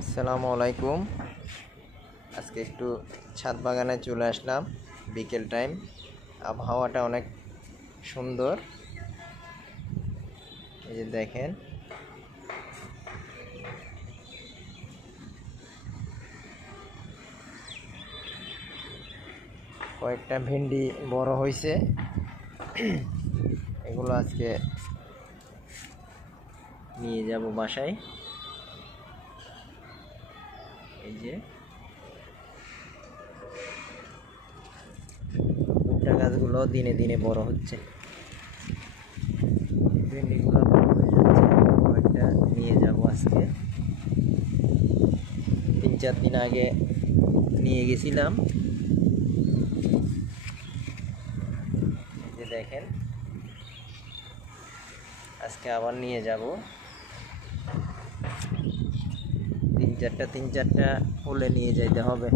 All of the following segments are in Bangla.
আসসালামু আলাইকুম। আজকে একটু ছাদ বাগানে চলে আসলাম। বিকেল টাইম, আবহাওয়াটা অনেক সুন্দর। এই যে দেখেন, কয়েকটা ভেন্ডি বড় হয়েছে। এগুলো আজকে নিয়ে যাব বাসায়। এই যে ভুট্টা গাছগুলো দিনে দিনে বড় হচ্ছে, ভেন্ডিগুলো বড় হয়ে যাচ্ছে। কয়েকটা নিয়ে যাব আজকে। 3-4 দিন আগে নিয়ে গেছিলাম। এই যে দেখেন, আজকে আবার নিয়ে যাব। 3-4টা হলে নিয়ে যাইতে হবে।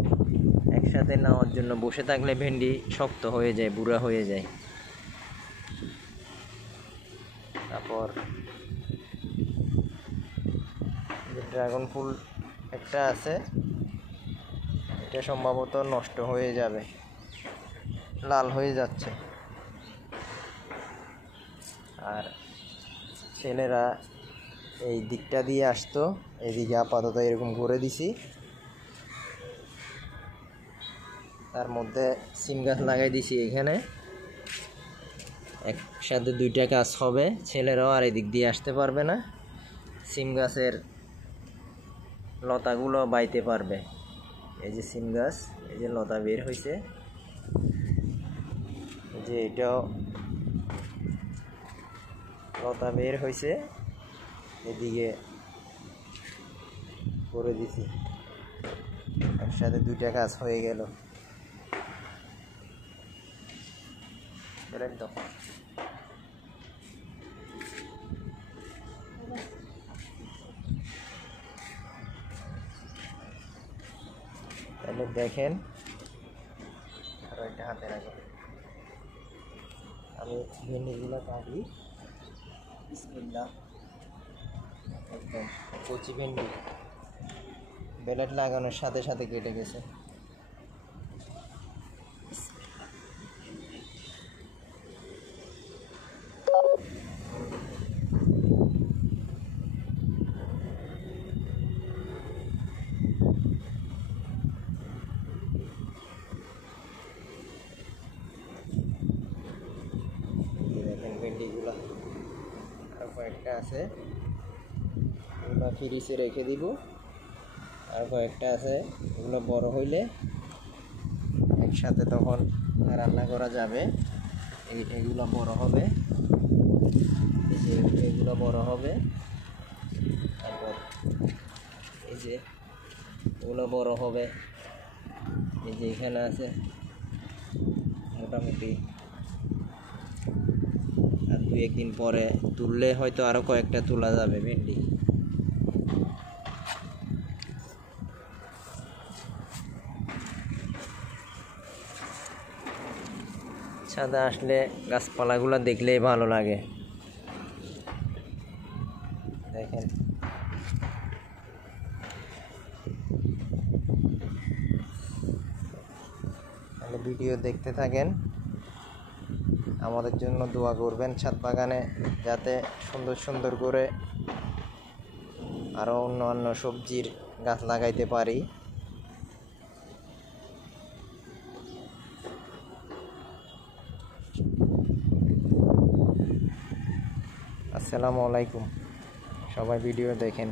একসাথে নেওয়ার জন্য বসে থাকলে ভেন্ডি শক্ত হয়ে যায়, বুড়া হয়ে যায়। তারপর ড্রাগন ফুল একটা আছে, এটা সম্ভবত নষ্ট হয়ে যাবে, লাল হয়ে যাচ্ছে। আর ছেলেরা এই দিকটা দিয়ে আসতো, এদিকে আপাতত এরকম করে দিছি। তার মধ্যে সিম গাছ লাগাই দিছি। এখানে একসাথে 2টা গাছ হবে, ছেলেরাও আর এদিক দিয়ে আসতে পারবে না। সিম গাছের লতাগুলো বাইতে পারবে। এই যে সিম গাছ, এই যে লতা বের হয়েছে। এই যে এটাও লতা বের হয়েছে, এদিকে করে দিছি। একসাথে 2টা গাছ হয়ে গেল। তো তাহলে দেখেন, আরো একটা হাতে রাখো। আমি ভেন্ডিগুলো কাটি। বিসমিল্লাহ। একদম কচি ভেন্ডি, বেলেট লাগানোর সাথে সাথে কেটে গেছে। দেখেন ভেন্ডিগুলো, আর কয়েকটা আছে, এগুলো ফ্রিজে রেখে দিব। আর কয়েকটা আছে, এগুলো বড় হইলে একসাথে তখন রান্না করা যাবে। এগুলো বড় হবে, এই যে এগুলো বড় হবে। তারপর এই যে এগুলো বড় হবে। এই যে এখানে আছে, মোটামুটি আর 2-1 দিন পরে তুললে হয়তো আরো কয়েকটা তোলা যাবে ভেন্ডি। ছাদে আসলে গাছপালাগুলো দেখলেই ভালো লাগে। দেখেন, তাহলে ভিডিও দেখতে থাকেন, আমাদের জন্য দোয়া করবেন। ছাদ বাগানে যাতে সুন্দর সুন্দর করে আরো অন্যান্য সবজির গাছ লাগাইতে পারি। আসসালামু আলাইকুম। সবাই ভিডিও দেখেন।